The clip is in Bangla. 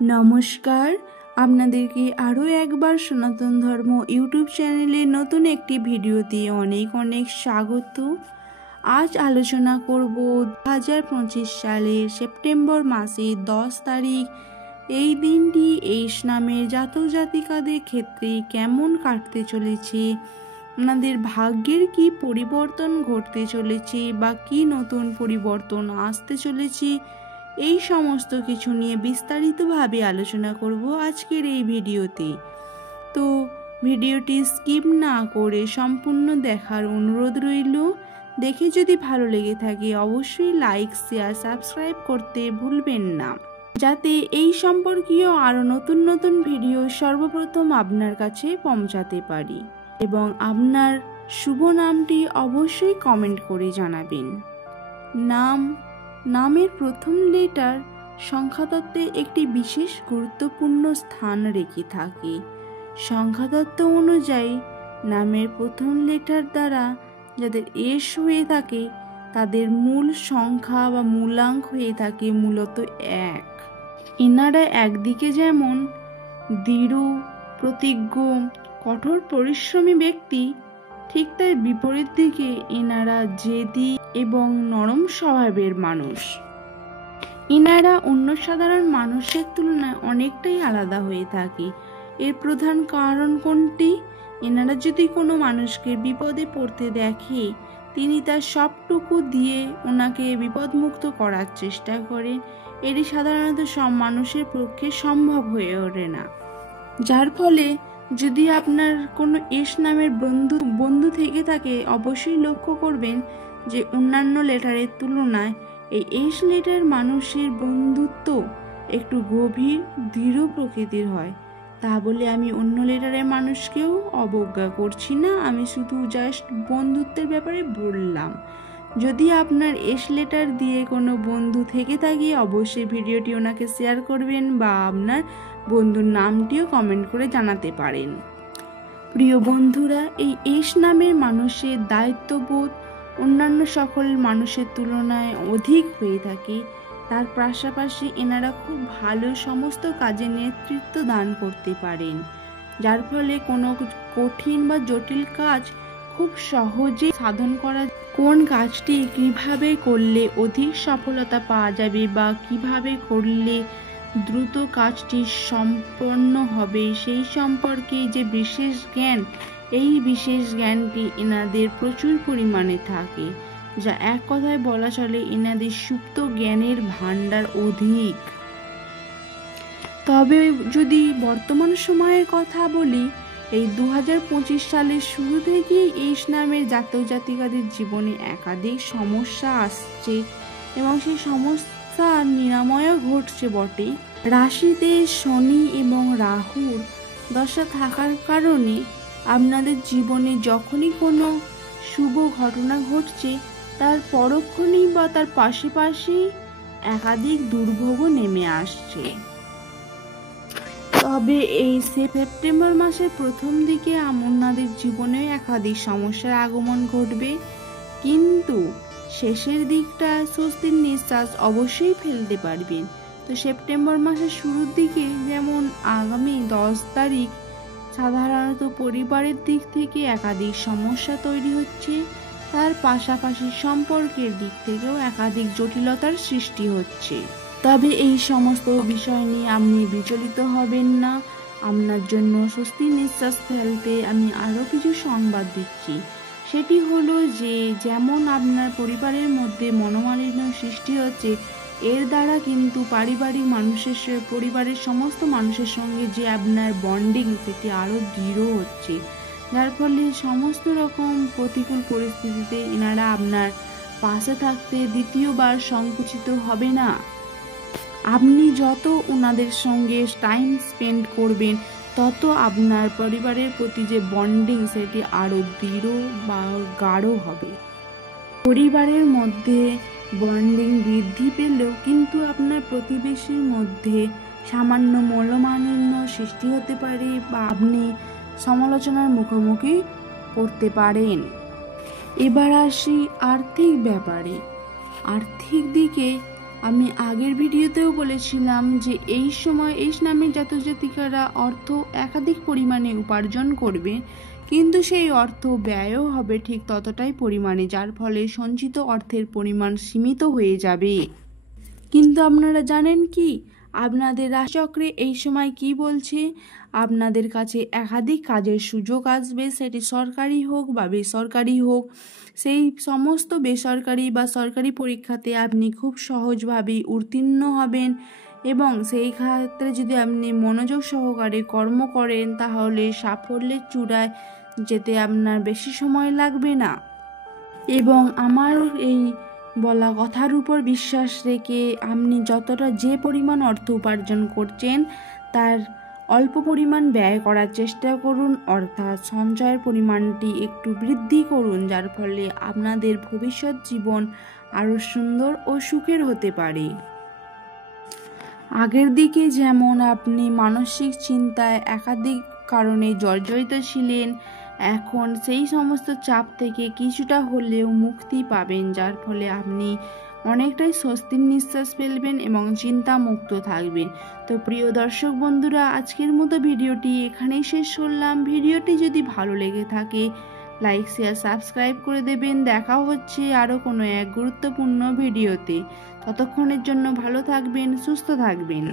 নমস্কার, আপনাদেরকে আরও একবার সনাতন ধর্ম ইউটিউব চ্যানেলে নতুন একটি ভিডিওতে অনেক অনেক স্বাগত। আজ আলোচনা করব 2025 সালের সেপ্টেম্বর মাসের 10 তারিখ এই দিনটি এইস নামের জাতক জাতিকাদের ক্ষেত্রে কেমন কাটতে চলেছে, ওনাদের ভাগ্যের কি পরিবর্তন ঘটতে চলেছে বা কি নতুন পরিবর্তন আসতে চলেছে, এই সমস্ত কিছু নিয়ে বিস্তারিতভাবে আলোচনা করব আজকের এই ভিডিওতে। তো ভিডিওটি স্কিপ না করে সম্পূর্ণ দেখার অনুরোধ রইল। দেখে যদি ভালো লেগে থাকে অবশ্যই লাইক, শেয়ার, সাবস্ক্রাইব করতে ভুলবেন না, যাতে এই সম্পর্কীয় আরও নতুন নতুন ভিডিও সর্বপ্রথম আপনার কাছে পৌঁছাতে পারি। এবং আপনার শুভ নামটি অবশ্যই কমেন্ট করে জানাবেন। নামের প্রথম লেটার সংখ্যাতত্ত্বে একটি বিশেষ গুরুত্বপূর্ণ স্থান রেখে থাকে। সংখ্যাতত্ত্ব অনুযায়ী নামের প্রথম লেটার দ্বারা যাদের এস হয়ে থাকে তাদের মূল সংখ্যা বা মূলাঙ্ক হয়ে থাকে মূলত 1। এনারা একদিকে যেমন দৃঢ়, প্রতিজ্ঞ, কঠোর পরিশ্রমী ব্যক্তি, ঠিক তার বিপরীত দিকে এনারা জেদি এবং নরম স্বভাবের মানুষ। এনারা অন্য সাধারণ মানুষের তুলনায় অনেকটাই আলাদা হয়ে থাকে। এর প্রধান কারণ কোনটি? এনারা যদি কোনো মানুষকে বিপদে পড়তে দেখে তিনি তার সবটুকু দিয়ে ওনাকে বিপদমুক্ত করার চেষ্টা করেন। এটি সাধারণত সব মানুষের পক্ষে সম্ভব হয়ে ওঠে না। যার ফলে যদি আপনার কোনো এস নামের বন্ধু থেকে থাকে অবশ্যই লক্ষ্য করবেন যে অন্যান্য লেটারের তুলনায় এই এস লেটার মানুষের বন্ধুত্ব একটু গভীর, দৃঢ় প্রকৃতির হয়। তা বলে আমি অন্য লেটারের মানুষকেও অবজ্ঞা করছি না, আমি শুধু জাস্ট বন্ধুত্বের ব্যাপারে বললাম। যদি আপনার এস লেটার দিয়ে কোনো বন্ধু থেকে থাকে অবশ্যই ভিডিওটি ওনাকে শেয়ার করবেন বা আপনার বন্ধুর নামটিও কমেন্ট করে জানাতে পারেন। প্রিয় বন্ধুরা, এই এস নামের মানুষের দায়িত্ববোধ অন্যান্য সকল মানুষের তুলনায় অধিক হয়ে থাকে। তার পাশাপাশি এনারা খুব ভালো সমস্ত কাজে নেতৃত্ব দান করতে পারেন, যার ফলে কোনো কঠিন বা জটিল কাজ খুব সহজে সাধন করা, কোন কাজটি কিভাবে করলে অধিক সফলতা পাওয়া যাবে বা কিভাবে করলে দ্রুত কাজটি সম্পন্ন হবে সেই সম্পর্কে যে বিশেষ জ্ঞান, এই বিশেষ জ্ঞানটি এনাদের প্রচুর পরিমাণে থাকে, যা এক কথায় বলা চলে এনাদের সুপ্ত জ্ঞানের ভাণ্ডার অধিক। তবে যদি বর্তমান সময়ের কথা বলি, এই 2025 সালের শুরু থেকেই এইস নামের জাতক জাতিকাদের জীবনে একাধিক সমস্যা আসছে এবং সেই সমস্যা নিরাময়ও ঘটছে বটে। রাশিতে শনি এবং রাহুর দশা থাকার কারণে আপনাদের জীবনে যখনই কোনো শুভ ঘটনা ঘটছে তার পরক্ষণেই বা তার পাশাপাশি একাধিক দুর্ভোগও নেমে আসছে। তবে এই সেপ্টেম্বর মাসের প্রথম দিকে আপনাদের জীবনে একাধিক সমস্যার আগমন ঘটবে, কিন্তু শেষের দিকটা স্বস্তির নিঃশ্বাস অবশ্যই ফেলতে পারবেন। তো সেপ্টেম্বর মাসের শুরুর দিকে যেমন আগামী 10 তারিখ সাধারণত পরিবারের দিক থেকে একাধিক সমস্যা তৈরি হচ্ছে, তার পাশাপাশি সম্পর্কের দিক থেকেও একাধিক জটিলতার সৃষ্টি হচ্ছে। তবে এই সমস্ত বিষয় নিয়ে আপনি বিচলিত হবেন না। আপনার জন্য স্বস্তির নিঃশ্বাস ফেলতে আমি আরও কিছু সংবাদ দিচ্ছি। সেটি হলো যে যেমন আপনার পরিবারের মধ্যে মনোমালিন্য সৃষ্টি হচ্ছে, এর দ্বারা কিন্তু পরিবারের সমস্ত মানুষের সঙ্গে যে আপনার বন্ডিং সেটি আরও দৃঢ় হচ্ছে, যার ফলে সমস্ত রকম প্রতিকূল পরিস্থিতিতে এনারা আপনার পাশে থাকতে দ্বিতীয়বার সংকুচিত হবে না। আপনি যত ওনাদের সঙ্গে টাইম স্পেন্ড করবেন তত আপনার পরিবারের প্রতি যে বন্ডিং সেটি আরও দৃঢ় বা গাঢ় হবে। পরিবারের মধ্যে বন্ডিং বৃদ্ধি পেলেও কিন্তু আপনার প্রতিবেশীর মধ্যে সামান্য মনোমালিন্য সৃষ্টি হতে পারে বা আপনি সমালোচনার মুখোমুখি পড়তে পারেন। এবার আসি আর্থিক ব্যাপারে। আর্থিক দিকে আমি আগের ভিডিওতেও বলেছিলাম যে এই সময় এই নামের জাতক জাতিকারা অর্থ একাধিক পরিমাণে উপার্জন করবে, কিন্তু সেই অর্থ ব্যয়ও হবে ঠিক ততটাই পরিমাণে, যার ফলে সঞ্চিত অর্থের পরিমাণ সীমিত হয়ে যাবে। কিন্তু আপনারা জানেন কি, আপনাদের রাশিচক্রে এই সময় কি বলছে? আপনাদের কাছে একাধিক কাজের সুযোগ আসবে, সেটি সরকারি হোক বা বেসরকারি হোক। সেই সমস্ত বেসরকারি বা সরকারি পরীক্ষাতে আপনি খুব সহজভাবেই উত্তীর্ণ হবেন, এবং সেই ক্ষেত্রে যদি আপনি মনোযোগ সহকারে কর্ম করেন তাহলে সাফল্যের চূড়ায় যেতে আপনার বেশি সময় লাগবে না। এবং আমার এই বলা কথার উপর বিশ্বাস রেখে আপনি যতটা যে পরিমাণ অর্থ উপার্জন করছেন তার অল্প পরিমাণ ব্যয় করার চেষ্টা করুন, অর্থাৎ সঞ্চয়ের পরিমাণটি একটু বৃদ্ধি করুন, যার ফলে আপনাদের ভবিষ্যৎ জীবন আরও সুন্দর ও সুখের হতে পারে। আগের দিকে যেমন আপনি মানসিক চিন্তায় একাধিক কারণে জর্জরিত ছিলেন, এখন সেই সমস্ত চাপ থেকে কিছুটা হলেও মুক্তি পাবেন, যার ফলে আপনি অনেকটাই স্বস্তির নিঃশ্বাস ফেলবেন এবং চিন্তামুক্ত থাকবেন। তো প্রিয় দর্শক বন্ধুরা, আজকের মতো ভিডিওটি এখানেই শেষ করলাম। ভিডিওটি যদি ভালো লেগে থাকে লাইক শেয়ার সাবস্ক্রাইব করে দেবেন। দেখা হচ্ছে আরও কোনো এক গুরুত্বপূর্ণ ভিডিওতে। ততক্ষণের জন্য ভালো থাকবেন, সুস্থ থাকবেন।